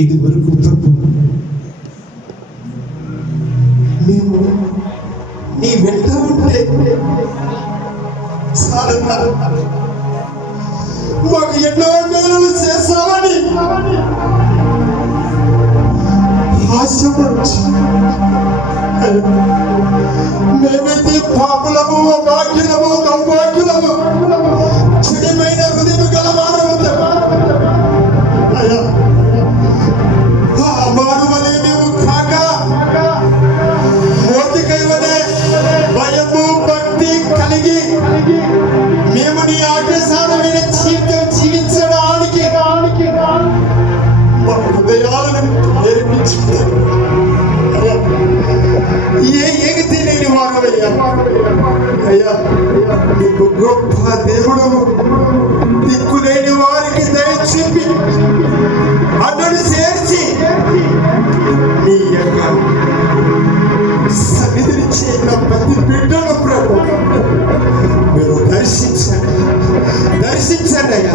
ఇది వరకు ప్రభు మేము నీ వెంట ఉంటే చాలు, మాకు ఎన్నో మేలు చేస్తామని ఆశపడచ్చు. మేమైతే పాపులము, అభాగ్యులము, దౌర్భాగ్యులము, చెడిమైన హృదయం గల మానవుతాం. అయ్యా, ఆ మానవలే మేము కాక మోతికై వలె భయము భక్తి కలిగి మేము నీ ఆజ్ఞానుసారమైన జీవితం జీవించడానికి మా హృదయాలను నేర్పించుకుంటాం. ఏ ఏగితే నేను వాడవయ్యా. అయ్యా, నీకు గొప్ప దేవుడు, దిక్కులేని వారికి దయ చూపి అతడు చేర్చి నీ యొక్క సన్నిధిని చేసిన ప్రతి బిడ్డను ప్రభు మీరు దర్శించండి అయ్యా.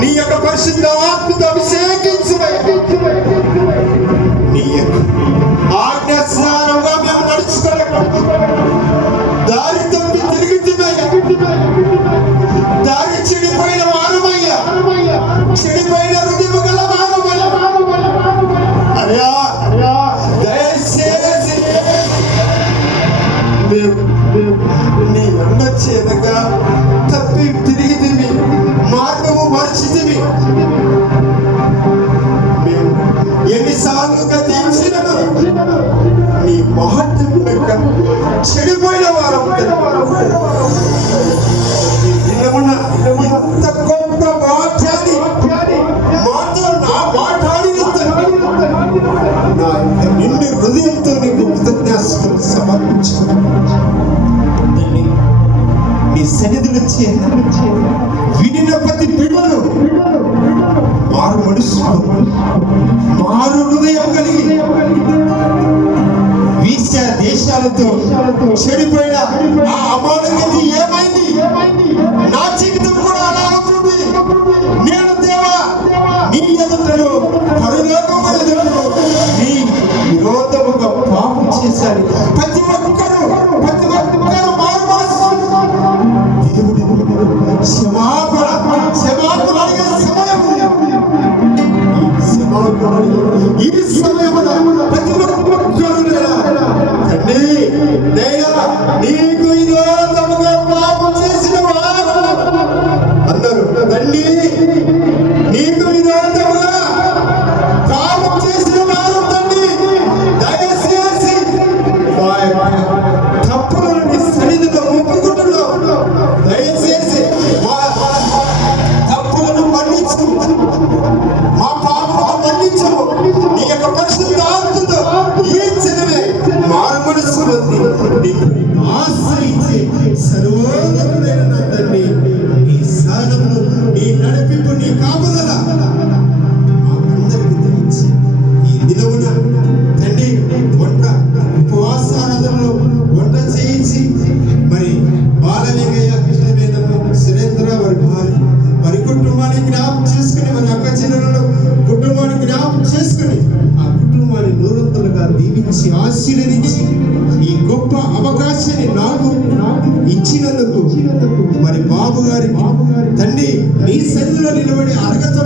నీ యొక్క పరిశుద్ధ ఆత్మతో అభిషేకించవయ్యా. నీ యొక్క ఆజ్ఞానుసారంగా మేము నడుచుకోలేకపోతే దారి తప్పి తిరుగుతున్నాయ్యా. దారి చెడిపోయిన వారమయ్యా, చెడిపోయిన హృదయం గల వారమయ్యా. అయ్యా, దయచేసి మేము నీ అన్న చేతగా తప్పి తిరిగితివి, మార్గము మర్చితివి. మేము ఎన్నిసార్లు గతించినను నీ మహత్వం యొక్క చెడిపోయిన వారం ఇంత గొప్ప వాక్యాన్ని మాతో నా మాట్లాడిన నిన్ను హృదయంతో నీకు కృతజ్ఞాస్తులు సమర్పించుకుని నీ సన్నిధిలో వినిన ప్రతి బిడ్డలు మారు మనసు, మారు హృదయం కలిగి వీసా దేశాలతో చెడిపోయిన ఆ అమానగతి ఏమైంది? నా జీవితం కూడా అలా అవుతుంది. నేను దేవా నీ ఎదుటను పరలోకము ఎదుటను నీ విరోధముగా పాపం చేశాను. ప్రతి ఒక్కరు మారు మనసు దేవుడి క్షమాపణ అడిగే సమయం ఈ సమయమున ప్రతి ఒక్కరు తండ్రి దయా నీకు విరోధముగా పాపం చేసిన వారు అందరూ తండ్రి నీకు విరోధముగా పాపం చేసిన వారు తండ్రి దయచేసి తప్పులను నీ సన్నిధిలో ఒప్పుకుంటున్నావు. దయచేసి మా తప్పులను మన్నించు, మా పాపలను మన్నించు. నీ యొక్క పరిశుద్ధ ఆత్మతో ఈ చదివే మారు మనసు నీకు ఆశ్రయించి సర్వోన్నతుడైన నా తండ్రి నీ సహనము, నీ నడిపింపు, నీ కాపుదల మాకందరికి తెలిసి ఈ దినమున తండ్రి ఉపవాసానందంలో వంట చేయించి మరి బాలలింగయ్య, కృష్ణవేదము, సురేంద్ర వారి కుటుంబాన్ని జ్ఞాపకం చేసుకుని, వారి అక్క చెల్లెలను కుటుంబాన్ని జ్ఞాపకం చేసుకుని ఆ కుటుంబాన్ని నూరంతలుగా దీవించి ఆశీర్వదించి ఈ గొప్ప అవకాశాన్ని నాకు ఇచ్చినందుకు మరి బాబు గారి తండ్రి నీ సన్నిధిలో నిలబడి అర్హత